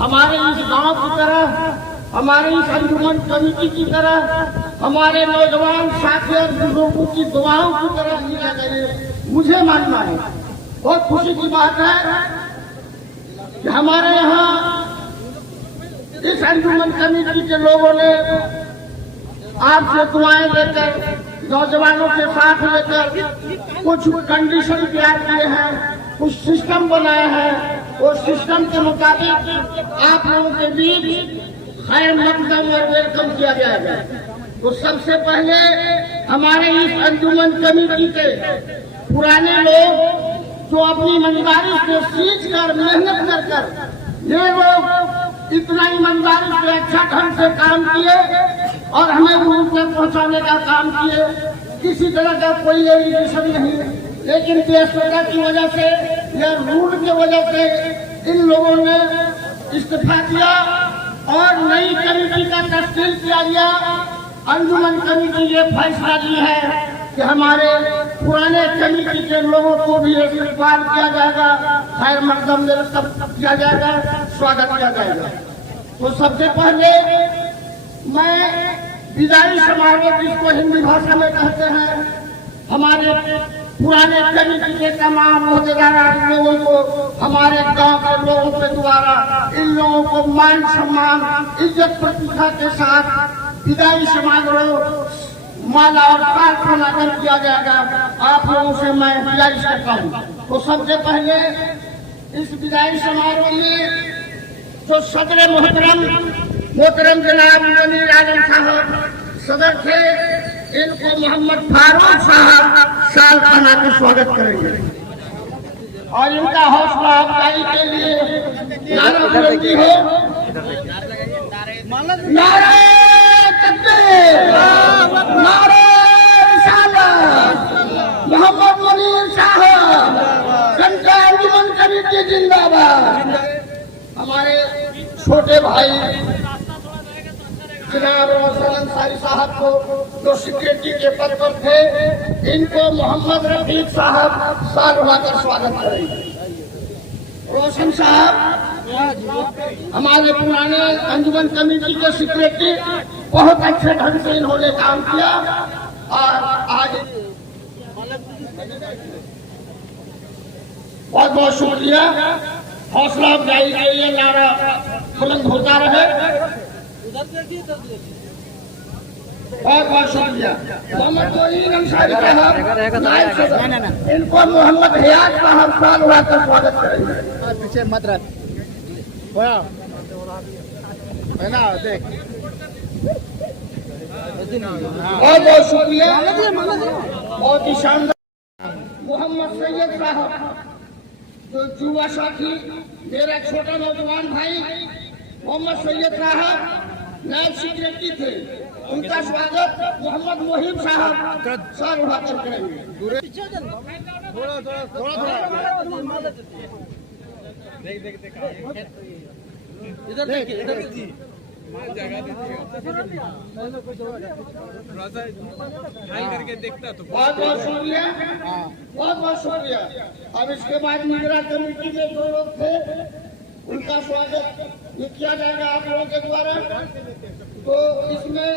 हमारे इस गांव की तरह, हमारे इस अंजुमन कमेटी की तरह, हमारे नौजवान साथी और बुजुर्गों की दुआओं की तरह लिया जाए, मुझे मानना है। बहुत खुशी की बात है कि हमारे यहाँ इस अंजुमन कमेटी के लोगों ने आपसे दुआएं लेकर, नौजवानों के साथ लेकर कुछ कंडीशन तैयार किए हैं, कुछ सिस्टम बनाए हैं। और सिस्टम के मुताबिक आप लोगों के बीच खैर मकदम और वेलकम किया जाएगा। तो सबसे पहले हमारे इस अंजुमन कमेटी के पुराने लोग जो अपनी ईमानदारी से सींच कर, मेहनत कर कर ये लोग इतना ईमानदारी से अच्छा ढंग से काम किए और हमें रूल तक पहुंचाने का काम किए। किसी तरह का कोई एलिगेशन नहीं, लेकिन व्यस्तता की वजह से या रूल की वजह से इन लोगों ने इस्तीफा दिया और नई कमेटी का तश्कील किया गया। अंजुमन कमेटी ये फैसला ली है कि हमारे पुराने कमेटी के लोगों को भी इस्तेमाल किया जाएगा, खैर मकदम किया जाएगा, स्वागत किया जाएगा। तो सबसे पहले मैं विदाई समारोह, जिसको हिंदी भाषा में कहते हैं, हमारे पुराने कमेटी के तमाम होदेदार लोगों को, हमारे गांव के लोगों के द्वारा इन लोगों को मान सम्मान, इज्जत प्रतिष्ठा के साथ विदाई समारोह माला और प्रार्थना कर किया जाएगा। आप लोगों से मैं विदाई करता हूँ। तो सबसे पहले इस विदाई समारोह में जो सदर मोहतरम जनाब मुनीर आलम साहब सदर थे, इनको मोहम्मद फारूक साहब साल खाना का स्वागत करेंगे और इनका हौसला अफजाई के लिए नारा बुलंदी हो। नारे तकबीर, नारे रिसालत, मोहम्मद मुनीर साहब, जनता अंजुमन कमेटी जिंदाबाद। हमारे छोटे भाई जनाब रोशन अंसारी साहब को जो सेक्रेटरी के पद पर थे, इनको मोहम्मद रफीक साहब साल उठाकर स्वागत करेंगे। रोशन साहब हमारे पुराने अंजुमन कमेटी के सेक्रेटरी, बहुत अच्छे ढंग से इन्होंने काम किया और आज बहुत बहुत शुक्रिया। हौसला अफजाई के लिए नारा बुलंद होता रहे। बहुत बहुत शुक्रिया। मोहम्मद मोइन अंसारी साहब, इनको मोहम्मद हयात साहब साल उठाकर स्वागत करेंगे। पीछे मत रख, देख। बहुत बहुत शुक्रिया, बहुत ही शानदार। मोहम्मद सैयद साहब जो युवा साथी, मेरा छोटा नौजवान भाई मोहम्मद सैयद साहब नायब सेक्रेटरी थे, उनका स्वागत मोहम्मद मोहिब साहब सर उठाकर करेंगे। बहुत बहुत शुक्रिया, बहुत बहुत शुक्रिया। अब इसके बाद निगरान कमेटी में जो लोग थे, उनका स्वागत ये किया जाएगा आप लोगों के द्वारा। तो इसमें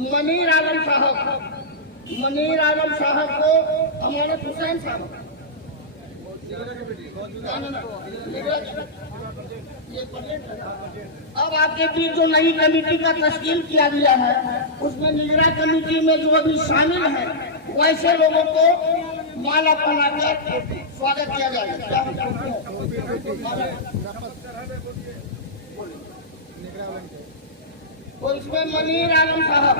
मुनीर आलम साहब को अमानत हुसैन साहब, अब आपके बीच जो नई कमेटी का तश्कील किया गया है, उसमें निगरान कमेटी में जो अभी शामिल है, वैसे लोगों को माला पहनाकर स्वागत किया जाएगा। तो इसमें मनीर आलम साहब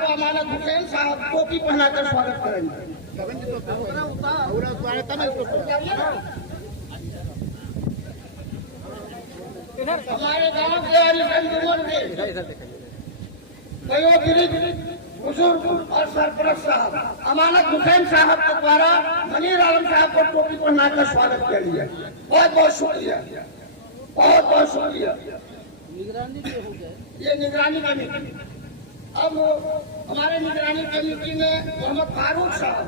को अमानत हुसैन साहब टोपी पहनाकर स्वागत करेंगे। हमारे गांव के बुजुर्ग और सरपरस्त साहब अमानत हुसैन साहब के द्वारा मनीर आलम साहब को टोपी पहनाकर स्वागत किया गया। बहुत बहुत शुक्रिया, बहुत बहुत शुक्रिया। ये निगरानी कमेटी। अब हमारे निगरानी कमेटी में मोहम्मद फारूक साहब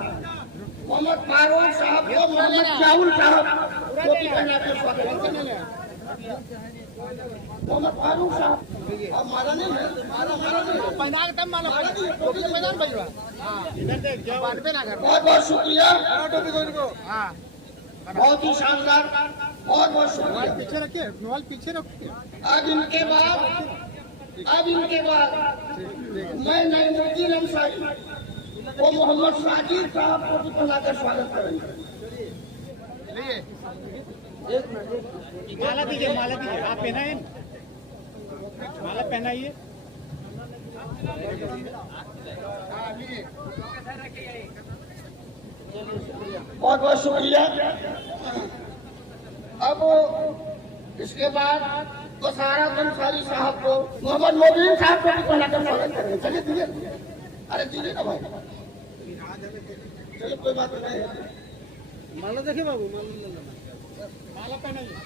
को मोहम्मद जाहुल साहब टोपी पहना कर स्वागत करेंगे। मोहम्मद फारूक साहब, अब माला नहीं है, माला नहीं है। पहना के तब माला टोपी तो पहना भाई। हां इधर देख क्या बात पे ना कर। बहुत बहुत शुक्रिया, टोपी को इनको। हां बहुत ही शानदार, बहुत बहुत शुक्रिया। पीछे रखिए, मोबाइल पीछे रखिए। अब इनके बाद मैं नईमुद्दीन अंसारी वो मोहम्मद साजिद साहब को भी बुलाकर स्वागत करेंगे। माला दीजिए, माला दीजिए। आप पहनाइए, माला पहनाइए। बहुत बहुत शुक्रिया। अब इसके बाद बसारा अंसारी साहब को मोहम्मद मोबीन साहब को भी बुलाकर स्वागत करेंगे। चलिए दीजिए, अरे दीजिए ना भाई, चलिए कोई बात नहीं है। माला देखिए बाबू, माला पहनाइए।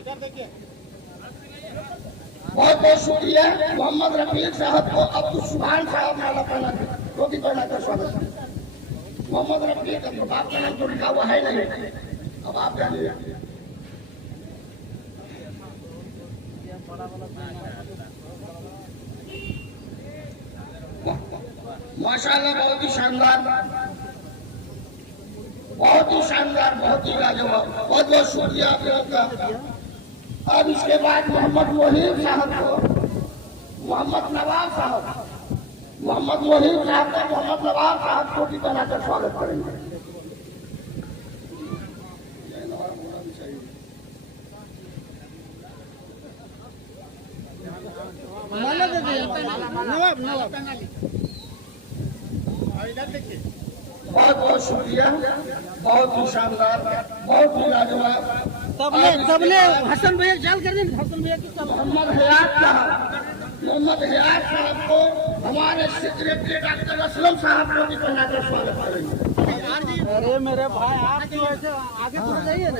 इधर देखिए। बहुत बहुत शुक्रिया। मोहम्मद रफीक साहब को अब्दुल सुभान साहब माला पहना टोपी पहनाकर स्वागत करें। मोहम्मद रफीक, अब आपका नाम तो लिखा हुआ है नहीं, अब आप जानिए। माशाल्लाह, बहुत ही शानदार, बहुत ही शानदार, बहुत ही लाजवाब। बहुत बहुत शुक्रिया आप लोगों का। अब इसके बाद मोहम्मद मोहिब साहब को मोहम्मद नवाब साहब को मोहम्मद नवाब साहब को भी बनाकर स्वागत करेंगे। माला देखिए, नवाब पहना ली। और इधर देखिए। बहुत बहुत शुक्रिया, बहुत ही शानदार, बहुत ही लाजवाब। सबने हसन भैया चाल कर दें। हसन भैया की मोहम्मद हयात साहब को हमारे सेक्रेटरी डॉक्टर असलम साहब को भी बनाकर स्वागत करेंगे। अरे मेरे भाई, आप क्यों ऐसे आगे थोड़ा जाइए ना।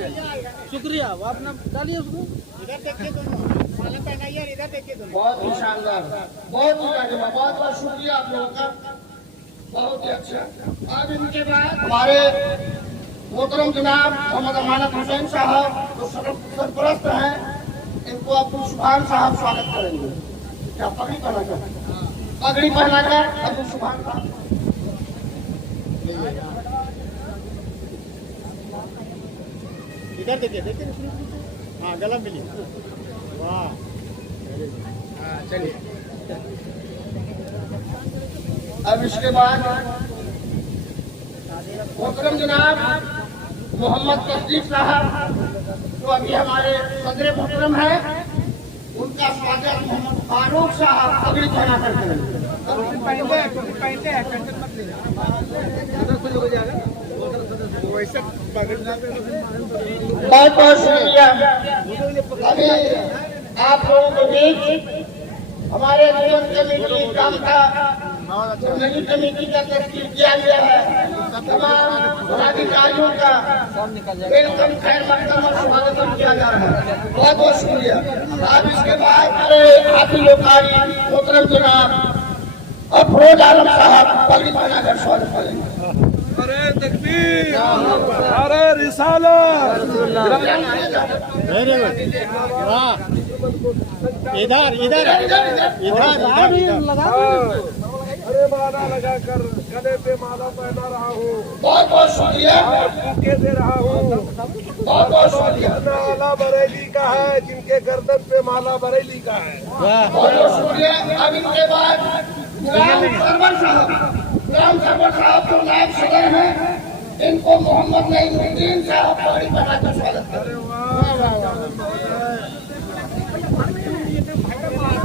शुक्रिया, आप ना डालिए उसको। इधर देखिए दोनों, माला पहनाइए। इधर देखिए दोनों। बहुत ही शानदार, बहुत ही लाजवाब, बहुत बहुत शुक्रिया आप लोगों का, बहुत ही अच्छा। अब इनके बाद हमारे मोहतरम जनाब मोहम्मद अमानत हुसैन साहब जो सरपरस्त हैं, इनको अब्दुल सुभान साहब स्वागत करेंगे। क्या पगड़ी पहनाकर अब्दुल सुभान साहब। इधर देखिए, देखिए। हाँ, गला मिली। वाह, हाँ चलिए। अब इसके बाद मोहतरम जनाब मोहम्मद तस्दीक साहब जो अभी हमारे सदर मोहतरम है, उनका स्वागत मोहम्मद फारूक साहब पगड़ी पहनाकर करेंगे। बहुत बहुत शुक्रिया। अभी आप लोगों के बीच हमारे जीवन कमेटी काम का नई कमेटी का तस्कीर किया गया है। तमाम पदाधिकारियों का वेलकम, खैर मकदम और स्वागत किया जा रहा है। बहुत बहुत शुक्रिया। अब इसके बाद हमारे हाथी लोकारी मोहतरम जनाब अफरोज आलम साहब पगड़ी पहनाकर स्वागत करेंगे। अरे तकबीर, अरे रिसालत। वेरी गुड, वाह। इधर इधर अरे माला लगा कर गले पे माला पहना रहा हूँ, बहुत बहुत शुक्रिया, बूके दे रहा हूँ। बहुत बहुत शुक्रिया, माला बरेली का है, जिनके गर्दन पे माला बरेली का है। वाह, बहुत बहुत शुक्रिया। अब इनके बाद गुलाम सरवर साहब जो नायब सदर हैं, इनको मोहम्मद नईमुद्दीन साहब पगड़ी पहनाकर स्वागत करें।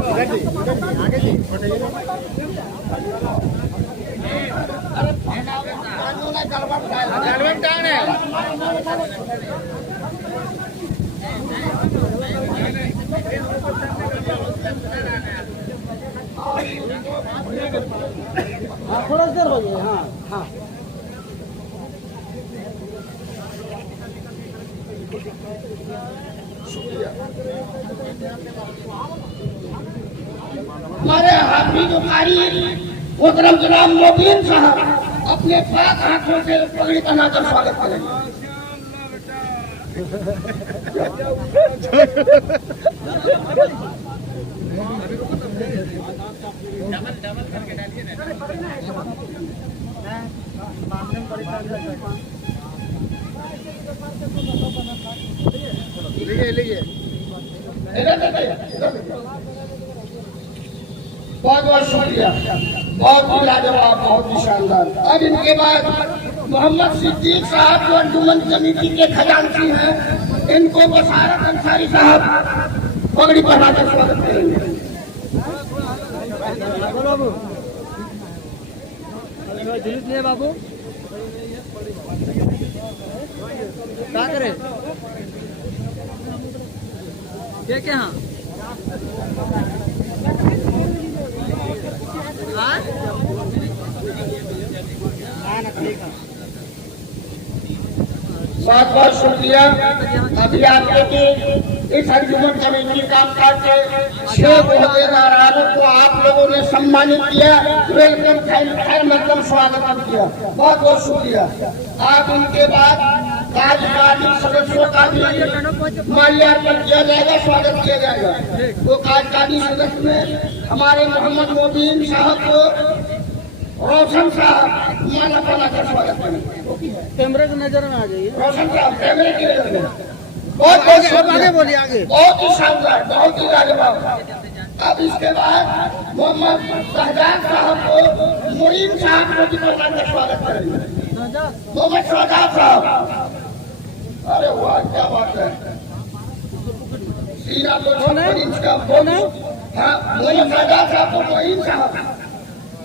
आगे जी, थोड़ा देर हो गया। हाँ हाँ, हमारे हाफिज कारी मोहतरम जनाब मोबीन साहब अपने पाक हाथों से पगड़ी पहनाकर स्वागत करेंगे। बहुत बहुत शुक्रिया, बहुत ही लाजवाब, बहुत ही शानदार। अब इनके बाद मोहम्मद सिद्दीक साहब जो अंजुमन कमेटी के खजांची हैं, इनको बसारत अंसारी साहब पगड़ी पहना कर स्वागत करेंगे। बाबू क्या करे क्या बहुत बहुत शुक्रिया। अभी आपके कि इस अंजुमन कमेटी कामकाज के 6 अहदेदारों को आप लोगों ने सम्मानित किया, वेलकम खैर मतलब स्वागत किया, बहुत बहुत शुक्रिया। आप उनके बाद कार्यकारी सदस्यों का भी माल्यार्पण किया जाएगा, स्वागत किया जाएगा। वो कार्यकारी सदस्य में हमारे मोहम्मद मोबीन साहब को रोशन साहब माला पहना कर स्वागत करेंगे। कैमरे की नजर में आ जाइए। रोशन साहब कैमरे की नजर में बहुत आगे बोलिए, आगे। बहुत ही शानदार, बहुत ही लाजवाब। अब इसके बाद मोहम्मद शहजाद साहब को मोइन साहब को भी पहना कर स्वागत करेंगे। मोहम्मद शहजाद साहब, अरे वाह क्या बात है। सीरा को मोइन साहब को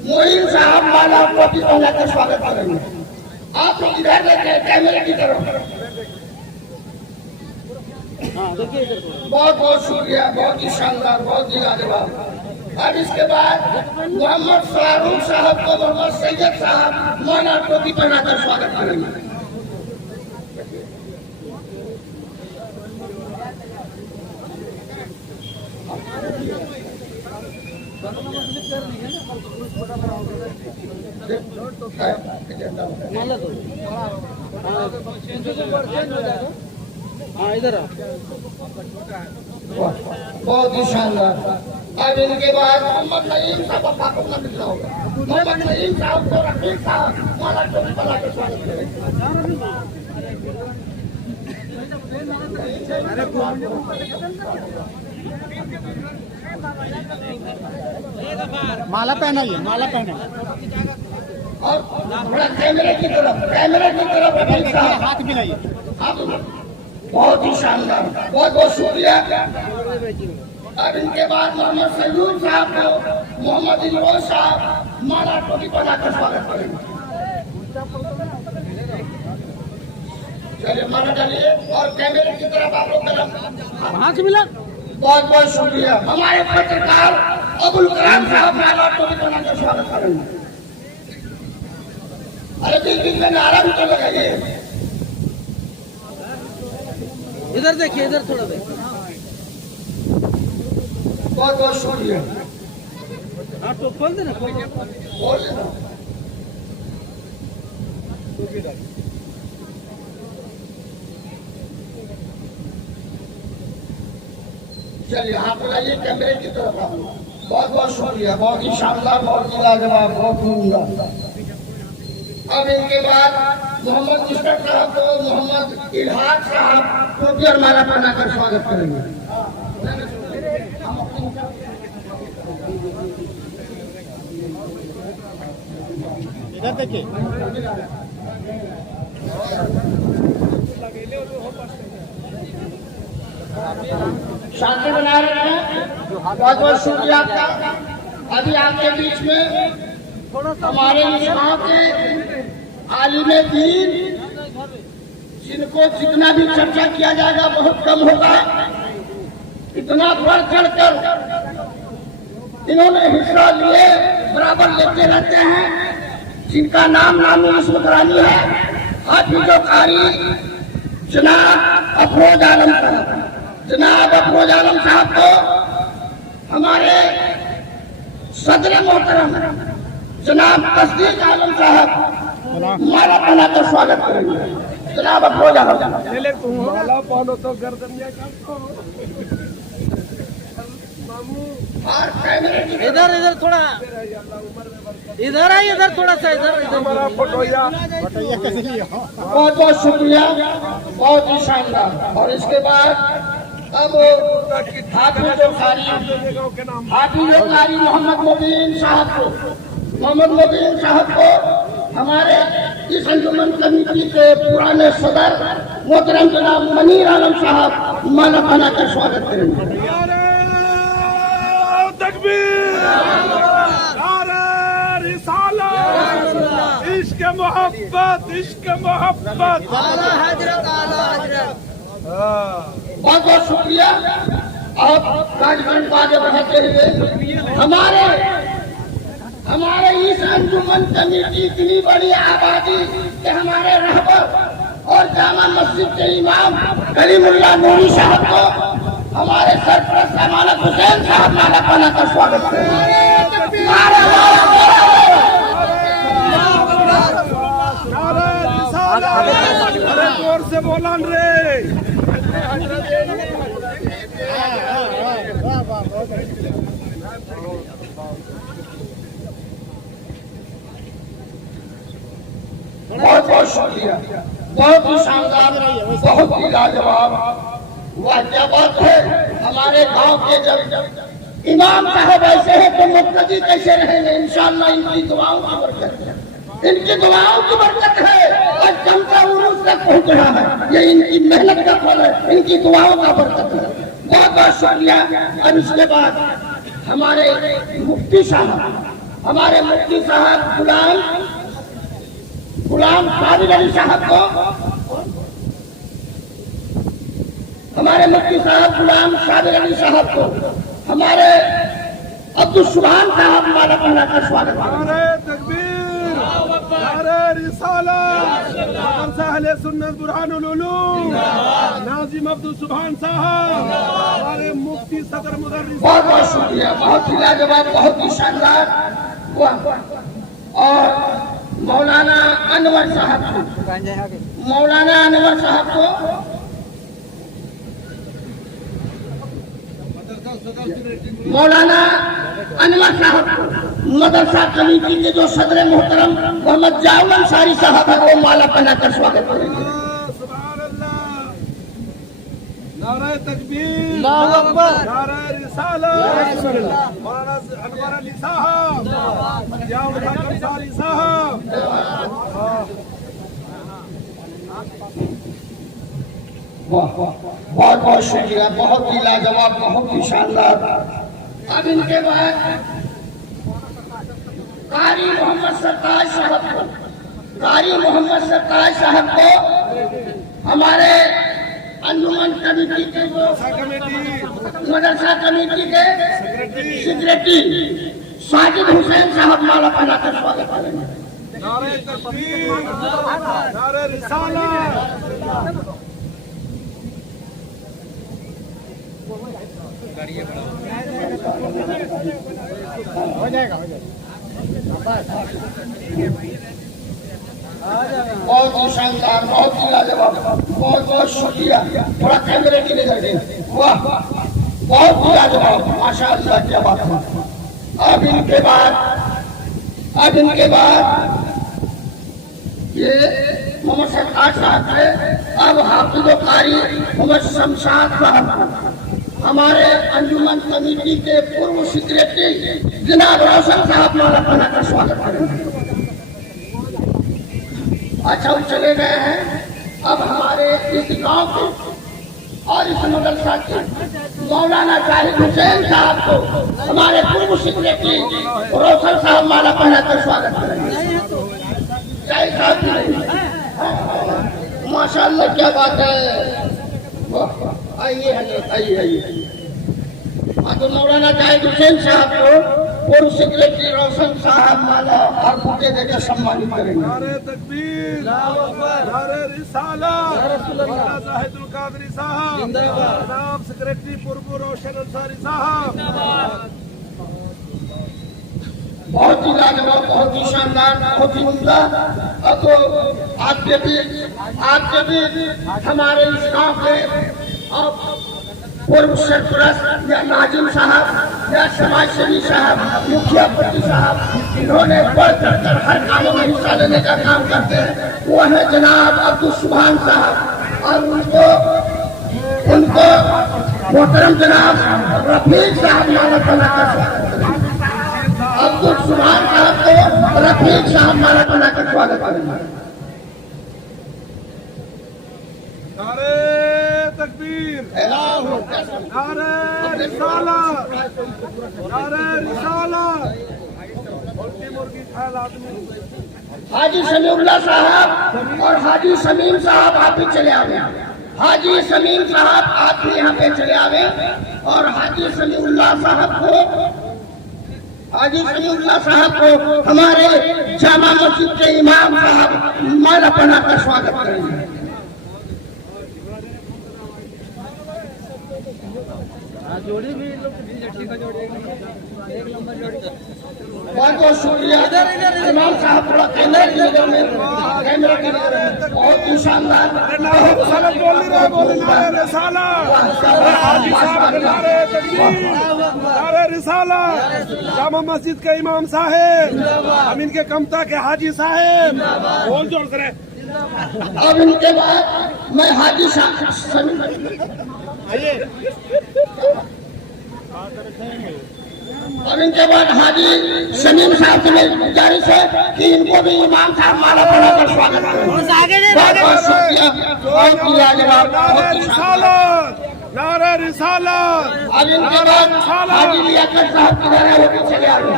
मोइन साहब माला टोपी पहना कर स्वागत करेंगे। आप लोग इधर देखें कैमरे की तरफ। बहुत बहुत शुक्रिया, बहुत ही शानदार, बहुत ही लाजवाब। अब इसके बाद मोहम्मद फारूक साहब को मोहम्मद सैयद साहब माला टोपी पहना कर स्वागत करेंगे। हाँ इधर बहुत ही शानदार। अब इनके बाद मोहम्मद नईम साहब को मिलना होगा। मोहम्मद नईम साहब को रफीक साहब माला टोपी पहना कर स्वागत करेंगे। माला पहनाइए, माला पहनाइए। और थोड़ा कैमरे की तरफ रफीक साहब हाथ मिलाइए। बहुत ही शानदार, बहुत बहुत शुक्रिया। अब इनके बाद मोहम्मद सैयद साहब को मोहम्मद इमरोज साहब माला टोपी पहना कर स्वागत करेंगे। चलिए माला डालिए और कैमरे की तरफ आप लोग कदम। हाथ मिला। बहुत बहुत शुक्रिया। हमारे पत्रकार अबुल कलाम साहब माला टोपी पहना कर स्वागत करेंगे। अरे बीच में नारा भी तो लगाइए। इधर देखिए, इधर थोड़ा देखिए। बहुत बहुत शुक्रिया। हाँ तो खोल देना, बोल देना। चलिए आप लगाइए कैमरे की तरफ। बहुत बहुत शुक्रिया, बहुत ही शानदार, बहुत ही लाजवाब, बहुत ही उम्दा। अब इनके बाद मोहम्मद मुश्ताक साहब को मोहम्मद इल्हाद साहब टोपी और माला पहना कर स्वागत करेंगे। इधर देखिए। शांति बनाए रखें। बहुत बहुत शुक्रिया आपका। अभी आपके बीच में हमारे इस गांव के आलिम दीन, जिनको जितना भी चर्चा किया जाएगा बहुत कम होगा, इतना बढ़ चढ़ कर इन्होंने हिस्सा लिए, बराबर लेते रहते हैं, जिनका नाम नामी इसम करानी है हाफिज़ कारी जनाब अफरोज आलम साहब। जनाब अफरोज आलम साहब को हमारे सदर मोहतरम जनाब तस्दीक आलम साहब माला पहना कर स्वागत करेंगे। जनाब अब हो जाओ माला पहनो तो गर्दनिया काटो मामू और कैमरे की इधर इधर थोड़ा इधर आइए, इधर थोड़ा सा इधर हमारा फोटो या बहुत बहुत शुक्रिया, बहुत ही शानदार। और इसके बाद अब हाफिज कारी मोहम्मद मुबीन साहब को हमारे इस अंजुमन कमेटी के पुराने सदर मोहतरम जनाब मनीर आलम साहब माला पहना कर स्वागत करेंगे। तकबीर, नारे रिसालत, इश्क मोहब्बत, इश्क मोहब्बत। बहुत बहुत शुक्रिया। आप कार्यक्रम को आगे बढ़ाते हुए हमारे इस अंजुमन कमेटी इतनी बड़ी आबादी के हमारे रहबर और जामा मस्जिद के इमाम कलीमुल्लाह नूरी साहब को हमारे सरपरस्त अमानत हुसैन साहब माला पहना कर स्वागत करेंगे। अरे जोर से बोलन रे। बहुत बहुत शुक्रिया, बहुत ही शानदार, बहुत ही लाजवाब। वह क्या बात है, हमारे गांव के जब इमाम साहब ऐसे हैं तो मुक्तदी कैसे रहेंगे। इंशाअल्लाह इनकी दुआओं की बरकत है, इनकी दुआओं की बरकत है और जनता उरूज तक पहुंच रहा है। ये इनकी मेहनत का फल है, इनकी दुआओं का बरकत है। बहुत बहुत शुक्रिया। और उसके बाद हमारे मुफ्ती साहब गुलाम साबिर अली साहब को, हमारे मुफ्ती साहब गुलाम साबिर अली साहब को हमारे अब्दुल सुभान साहब माला पहना कर स्वागत करेंगे। नारे तकबीर, नारे रिसालत, अहले सुन्नत बुरहानुल उलूम, नाजिम अब्दुल सुभान साहब, हमारे मुफ्ती सदर मुदर्रिस। बहुत बहुत शुक्रिया, बहुत ही लाजवाब, बहुत ही शानदार। और मौलाना अनवर साहब को मदरसा कमेटी के जो सदर मोहतरम मोहम्मद जावेद अंसारी साहब है वो माला पहना कर स्वागत करेंगे। सुभान अल्लाह, नारे तकबीर, अल्लाहु अकबर, नारे रिसालत, मौलाना अनवर अली साहब, जियाउल हक अंसारी साहब। बहुत बहुत शुक्रिया, बहुत ही लाजवाब, बहुत ही शानदार। अब इनके बाद कारी मोहम्मद सरताज साहब को हमारे अंजुमन कमेटी के जो मदरसा कमेटी के सेक्रेटरी साजिद हुसैन साहब माला पहना कर स्वागत करेंगे। नारे तकबीर, नारे रिसालत। हो जाएगा। बहुत ही शानदार, बहुत ही लाजवाब, बहुत बहुत शुक्रिया। थोड़ा कैमरे की नजर दें। वाह, बहुत ही लाजवाब, माशाअल्लाह, क्या बात है। अब इनके बाद ये मोहम्मद सरताज साहब है। अब हाफिज कारी मोहम्मद शमशाद साहब हमारे अंजुमन कमेटी के पूर्व सेक्रेटरी जनाब रोशन साहब माला पहना कर स्वागत करेंगे। अच्छा, वो चले गए हैं। अब हमारे इस गांव के और इस मदरसा के मौलाना जाहिद हुसैन साहब को हमारे पूर्व सेक्रेटरी रोशन साहब माला पहना कर स्वागत करेंगे। जाहिद साहब, माशाअल्लाह, क्या बात है। आइए। तो मौलाना जाहिद हुसैन साहब को पूर्व सेक्रेटरी रोशन साहब माला और बूटे देकर सम्मानित करेंगे। नारे तकबीर, नारे रिसालत, मौलाना जाहिदुल कादरी साहब, जनाब सेक्रेटरी पूर्व रोशन अंसारी साहब। बहुत ही लाजवाब, बहुत ही शानदार, बहुत ही उम्दा। अब तो आपके बीच हमारे इस गांव के अब पूर्व सरपरस्त या नाजिम साहब या समाज सेवी साहब, मुखिया पति साहब, इन्होंने बढ़ चढ़कर हर कामों में हिस्सा लेने का काम करते हैं, वो है जनाब अब्दुल सुभान साहब। और उनको मोहतरम जनाब रफीक साहब माला बनाकर स्वागत करेंगे। अब्दुल सुभान साहब को रफीक साहब माला बनाकर स्वागत करेंगे। नारे तकबीर, नारे रिसालत, नारे रिसालत। मुर्गी खायल आदमी हाजी समीउल्लाह साहब और हाजी समीम साहब आप भी चले आवे। हाजी समीम साहब आप भी यहाँ पे चले आवे और हाजी समीउल्लाह साहब को हमारे जामा मस्जिद के इमाम साहब माला बनाकर स्वागत करेंगे। जोड़ी भी एक नंबर जोड़ी। बहुत बहुत शुक्रिया इमाम साहब, थोड़ा कैमरा की नजर में, कैमरा की नजर में, बहुत ही शानदार। नारे रिसालत, जामा मस्जिद के इमाम साहेब, हम इनके कमता के हाजी साहेब, बोल जोर करें। अब इनके बाद मैं हाजी और इनके बाद हाजी समीम साहब से मेरी गुजारिश है कि इनको भी इमाम साहब माला बनाकर स्वागत करें। बहुत बहुत शुक्रिया, बहुत ही लाजवाब, बहुत ही शानदार। नारे रिसालत। अब इनके बाद हाजी लियाकत साहब किधर है, वो पीछे आ गए।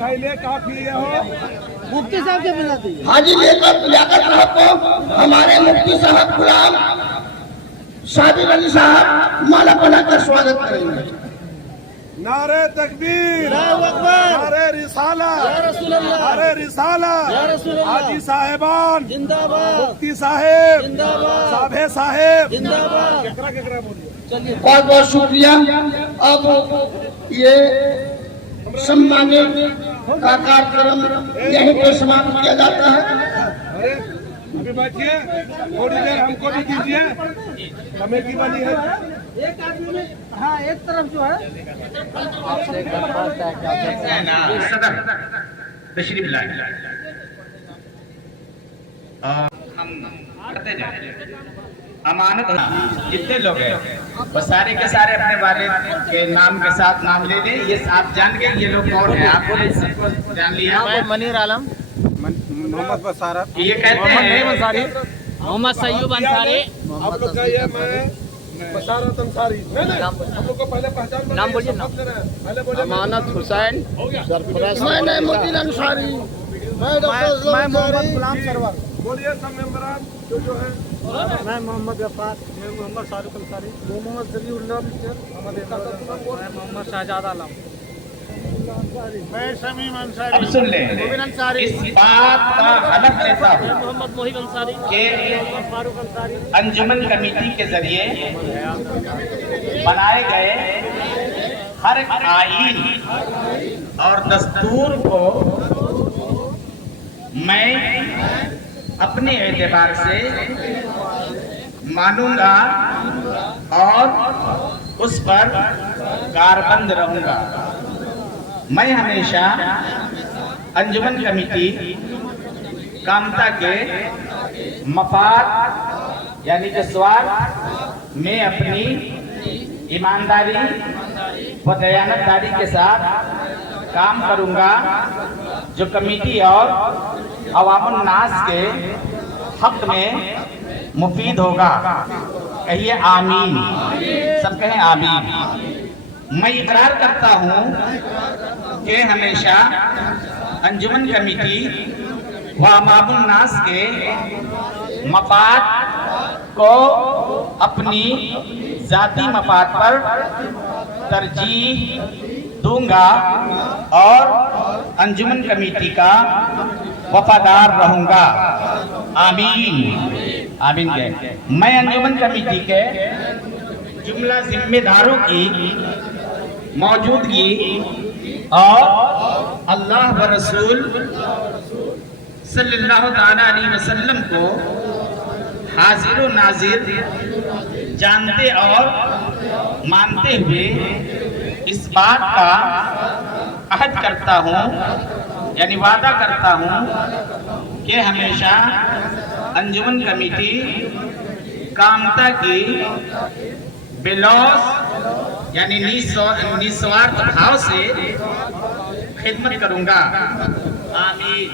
पहले काफी हो मुफ्ती साहब के बुलाते हैं। हाजी लियाकत साहब को हमारे मुफ्ती साहब गुलाम साबिर अली साहब माला बनाकर स्वागत करेंगे। नारे तकबीर, नारे रिसालत, नारे रिसालत। हाजी साहेबान जिंदाबाद, मुफ्ती साहेब जिंदाबाद, साबे साहेब जिंदाबाद। बहुत बहुत शुक्रिया। अब ये सम्मानित का कार्यक्रम यहीं पर समाप्त किया जाता है। अभी बैठिए, थोड़ी देर हमको भी दीजिए, कमेटी बनी है। एक आदमी में हाँ एक तरफ जो है सदर तशरीफ लाए हम करते जाए। अमानत जितने लोग हैं वो सारे के सारे अपने वालिद के नाम के साथ नाम ले लें। ये आप जान गए ये लोग कौन है, आपको जान लिया। मनीर आलम, मोहम्मद बसारत, ये कहते हैं मोहम्मद सैयद अंसारी। आप लोग का ये मैं बसारत अंसारी, नहीं हम लोग को पहले पहचान नाम बोलिए ना। पहले बोलिए। अमानत हुसैन, मैं मोतीन अंसारी, मैं मोहम्मद गुलाम सरवर, बोलिए सब मेंबरान जो है। मैं मोहम्मद गफ्फार, मैं मोहम्मद शाहरुख अंसारी, मोहम्मद जलीउल्लाह मिस्टर, मैं मोहम्मद शहजाद आलम, मैं शमीम अंसारी, अब सुन लें, मोबिन अंसारी, इस बात का हलफ लेता हूँ मोहम्मद मोहिब अंसारी, कि फारूक अंसारी, अंजुमन कमेटी के जरिए बनाए गए हर एक आईन और दस्तूर को मैं अपने एतबार से मानूंगा और उस पर कारबंद रहूंगा। मैं हमेशा अंजुमन कमेटी कामता के मफाद यानी कि स्वार्थ में अपनी ईमानदारी व दयानतदारी के साथ काम करूंगा, जो कमेटी और अवामुन नास के हक में मुफीद होगा। कहिए आमीन, सब कहें आमीन। मैं इकरार करता हूँ कि हमेशा अंजुमन कमेटी व अवामुन नास के मफाद को अपनी जाती मफाद पर तरजीह दूंगा और अंजुमन कमेटी का वफादार रहूंगा। आमीन, आमीन कहे। मैं अंजुमन कमेटी के जुमला जिम्मेदारों की मौजूदगी और अल्लाह व रसूल सल्लल्लाहु ताला अलैहि वसल्लम को हाजिर व नाजिर जानते और मानते हुए इस बात का अहद करता हूँ यानी वादा करता हूँ कि हमेशा अंजुमन कमेटी कामता की बेलौस यानी निस्वार्थ भाव से खिदमत करूंगा। आमीन।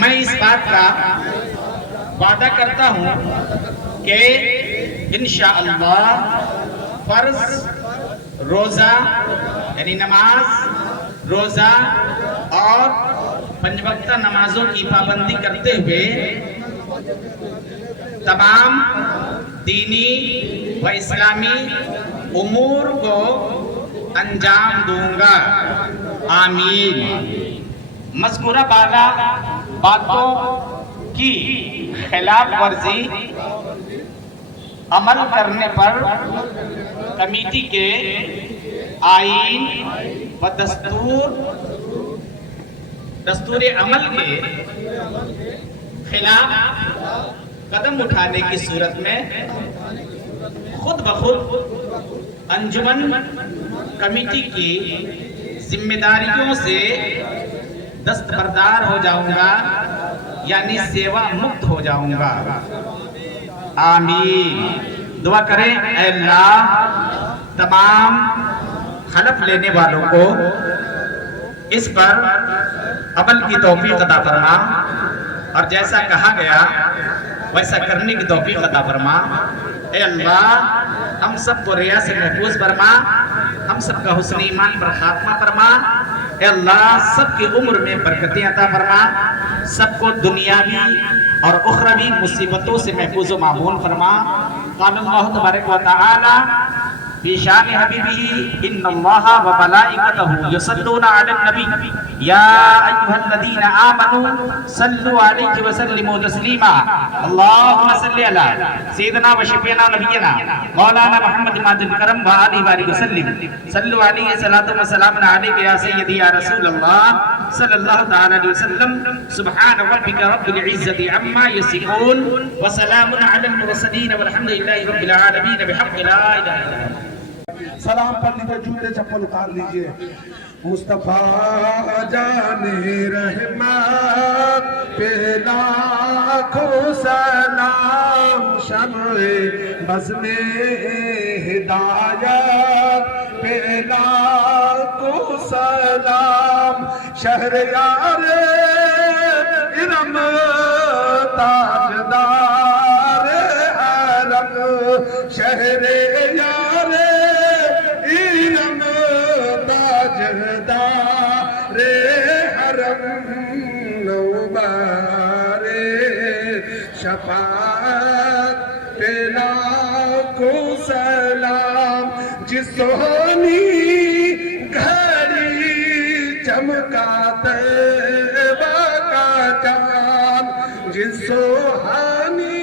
मैं इस बात का वादा करता हूँ कि इंशाअल्लाह फर्ज रोजा यानी नमाज रोजा और पंज वक्त नमाजों की पाबंदी करते हुए तमाम दीनी व इस्लामी उमूर को अंजाम दूंगा। आमीन। मज़कूरा बाला बातों की खिलाफ वर्जी अमल करने पर कमेटी के आईन व दस्तूर अमल के खिलाफ कदम उठाने की सूरत में खुद ब खुद अंजुमन कमेटी की जिम्मेदारियों से दस्तबरदार हो जाऊंगा यानी सेवा मुक्त हो जाऊंगा। आमीन। दुआ करें, ऐ अल्लाह तमाम हलफ लेने वालों को इस पर अमल की तौफीक अता फरमा और जैसा कहा गया वैसा करने की तौफीक अता फरमा। ऐ अल्लाह हम सबको रिया से महफूज फरमा, हम सबका हुस्न ईमान पर खात्मा फरमा। ऐ अल्लाह सबकी उम्र में बरकतें अता फरमा, सबको दुनियावी और उखरवी मुसीबतों से महफूज व मामून फरमा। क़ाल अल्लाहु तबारक व तआला फी शान हबीबिही इन्नल्लाहा व मलाइकतहु युसल्लूना अलन नबी या अय्युहल्लज़ीना आमनू सल्लु अलैहि व सल्लिमू तस्लीमा। अल्लाहुम्मा सल्लि अला सय्यिदिना व शफीना नबियना मौलाना मुहम्मद मादिल करम व आलिहि व सल्लिम। सल्लु अलैहि सलातु व सलामुन अलैका या सय्यदी या रसूलल्लाह सल्लल्लाहु तआला अलैहि वसल्लम। सुब्हान रब्बिका रब्बिल इज्जति अम्मा यसिफून व सलामुन अलल मुरसलीन वल्हम्दुलिल्लाहि रब्बिल आलमीन बिहक़्क़ि ला इलाहा इल्लल्लाह। सलाम पढ़ लीजिए, जूते चप्पल उतार लीजिए। मुस्तफा जाने रहमत पे लाखों सलाम, शम्ए बज़्मे हिदायत पे लाखों सलाम। शहरयार इरम ताजदार हरम, शहरे शफाअत पे लाखों सलाम। जिस सोनी घड़ी चमका तैबा का चाँद, जिस सोहानी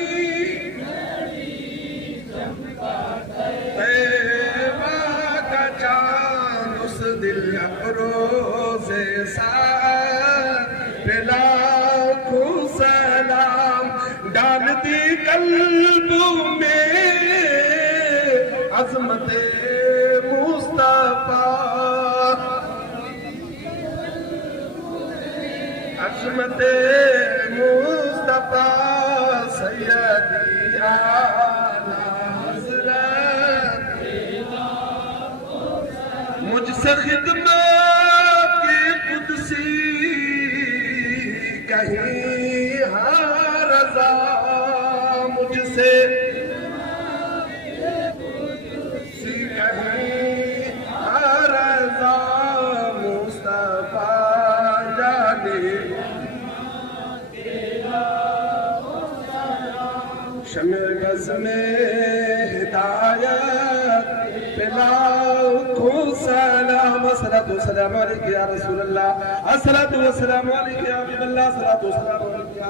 तैबा का चाँद, उस दिल अफरोज़े साथ पे लाखों सलाम। डाल दी कल्ब में अज़मते मुस्तफा, अज़मते मुस्तफा सैयदी आला हज़रत। मुझसे खिदमत की कुदसी कहीं रज़ा, मुझसे कहीं रज़ा। मुस्तफा जाने शम्ए बज़्मे हिदायत पे लाखों सलाम। अस्सलातु वस्सलामु अलैका या रसूलल्लाह, अस्सलातु वस्सलामु अलैका या हबीबल्लाह, अस्सलातु वस्सलामु अलैका या